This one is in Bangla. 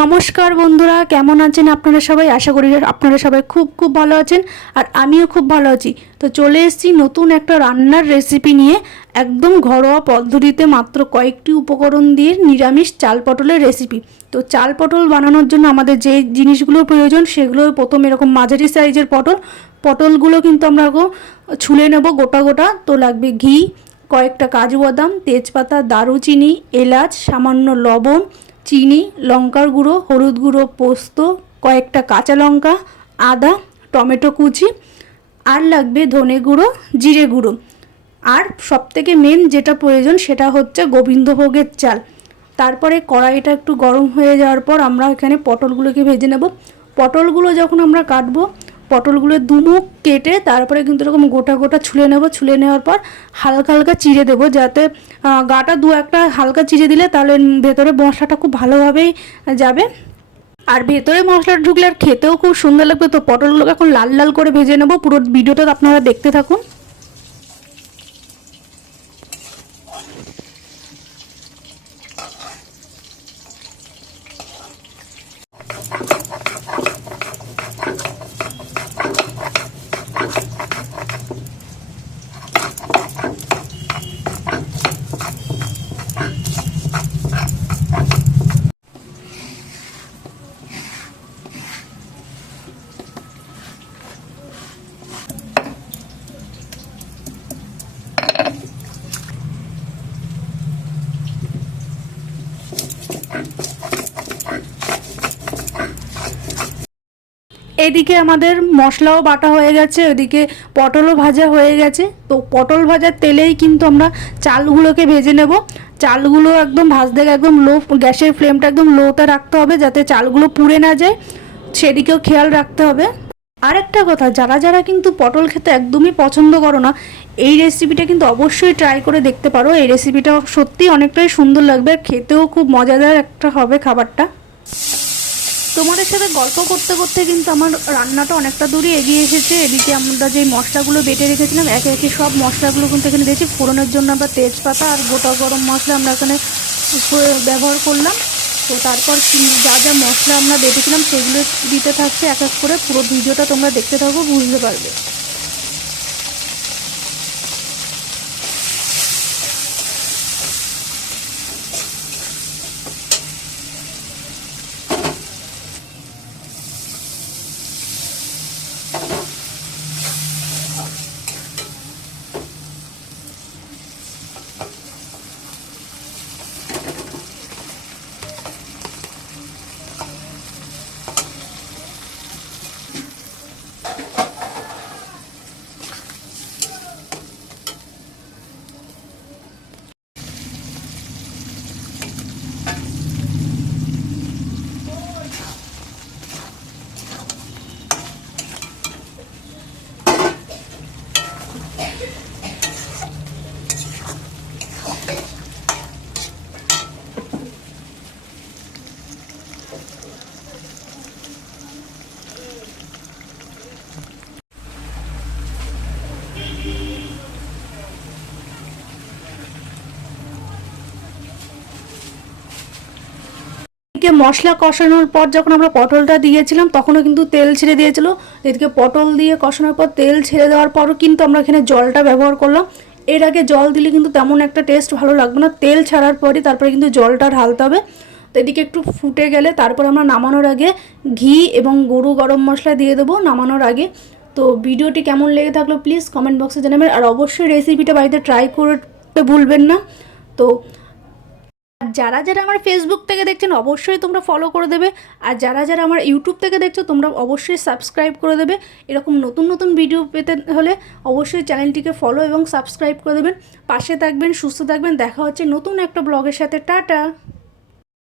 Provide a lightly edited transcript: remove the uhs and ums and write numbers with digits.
নমস্কার বন্ধুরা, কেমন আছেন আপনারা সবাই? আশা করি আপনারা সবাই খুব খুব ভালো আছেন আর আমিও খুব ভালো আছি। তো চলে এসেছি নতুন একটা রান্নার রেসিপি নিয়ে, একদম ঘরোয়া পদ্ধতিতে মাত্র কয়েকটি উপকরণ দিয়ে নিরামিষ চাল পটলের রেসিপি। তো চাল পটল বানানোর জন্য আমাদের যে জিনিসগুলো প্রয়োজন সেগুলো প্রথম এরকম মাঝারি সাইজের পটলগুলো কিন্তু আমরা ছুলে নেব গোটা গোটা। তো লাগবে ঘি, কয়েকটা কাজু বাদাম, তেজপাতা, দারুচিনি, এলাচ, সামান্য লবণ, চিনি, লঙ্কার গুঁড়ো, হলুদ গুঁড়ো, পোস্ত, কয়েকটা কাঁচা লঙ্কা, আদা, টমেটো কুচি, আর লাগবে ধনে গুঁড়ো, জিরে গুঁড়ো। আর সবথেকে মেন যেটা প্রয়োজন সেটা হচ্ছে গোবিন্দভোগের চাল। তারপরে কড়াইটা একটু গরম হয়ে যাওয়ার পর আমরা এখানে পটলগুলোকে ভেজে নেব। পটলগুলো যখন আমরা কাটবো, পটলগুলো দুমুখ কেটে তারপরে কিন্তু এরকম গোটা গোটা ছুলে নেব। ছুলে নেওয়ার পর হালকা হালকা চিড়ে দেবো, যাতে গাটা দু একটা হালকা চিড়ে দিলে তাহলে ভেতরে মশলাটা খুব ভালোভাবেই যাবে। আর ভেতরে মশলাটা ঢুকলে আর খেতেও খুব সুন্দর লাগবে। তো পটলগুলোকে এখন লাল লাল করে ভেজে নেব। পুরো ভিডিওটা আপনারা দেখতে থাকুন। এদিকে আমাদের মশলাও বাটা হয়ে গেছে, ওদিকে পটলও ভাজা হয়ে গেছে। তো পটল ভাজার তেলেই কিন্তু আমরা চালগুলোকে ভেজে নেব। চালগুলো একদম ভাজতে একদম লো, গ্যাসের ফ্লেমটা একদম লোতে রাখতে হবে যাতে চালগুলো পুড়ে না যায়, সেদিকেও খেয়াল রাখতে হবে। আর একটা কথা, যারা যারা কিন্তু পটল খেতে একদমই পছন্দ করো না, এই রেসিপিটা কিন্তু অবশ্যই ট্রাই করে দেখতে পারো। এই রেসিপিটা সত্যিই অনেকটাই সুন্দর লাগবে, খেতেও খুব মজাদার একটা হবে খাবারটা। তোমাদের সাথে গল্প করতে করতে কিন্তু আমার রান্নাটা অনেকটা দূরই এগিয়ে এসেছে। এদিকে আমরা যে মশলাগুলো বেটে রেখেছিলাম একে একে সব মশলাগুলো কিন্তু এখানে দিয়েছি। ফোড়নের জন্য আমরা তেজপাতা আর গোটা গরম মশলা আমরা এখানে ব্যবহার করলাম। তো তারপর যা যা মশলা আমরা বেটেছিলাম সেগুলো দিতে থাকছে এক এক করে। পুরো ভিডিওটা তোমরা দেখতে থাকো, বুঝতে পারবে। এদিকে মশলা কষানোর পর যখন আমরা পটলটা দিয়েছিলাম তখনও কিন্তু তেল ছেড়ে দিয়েছিল। এদিকে পটল দিয়ে কষানোর পর তেল ছেড়ে দেওয়ার পরও কিন্তু আমরা এখানে জলটা ব্যবহার করলাম। এর আগে জল দিলে কিন্তু তেমন একটা টেস্ট ভালো লাগবে না, তেল ছাড়ার পরই তারপরে কিন্তু জলটা ঢালতে হবে। তো এদিকে একটু ফুটে গেলে তারপর আমরা নামানোর আগে ঘি এবং গুঁড়ো গরম মশলা দিয়ে দেবো নামানোর আগে। তো ভিডিওটি কেমন লেগে থাকলো প্লিজ কমেন্ট বক্সে জানাবেন। আর অবশ্যই রেসিপিটা বাড়িতে ট্রাই করতে ভুলবেন না। তো যারা যারা আমার ফেসবুক থেকে দেখছেন অবশ্যই তোমরা ফলো করে দেবে, আর যারা যারা আমার ইউটিউব থেকে দেখছো তোমরা অবশ্যই সাবস্ক্রাইব করে দেবে। এরকম নতুন নতুন ভিডিও পেতে হলে অবশ্যই চ্যানেলটিকে ফলো এবং সাবস্ক্রাইব করে দেবেন। পাশে থাকবেন, সুস্থ থাকবেন। দেখা হচ্ছে নতুন একটা ব্লগের সাথে। টাটা।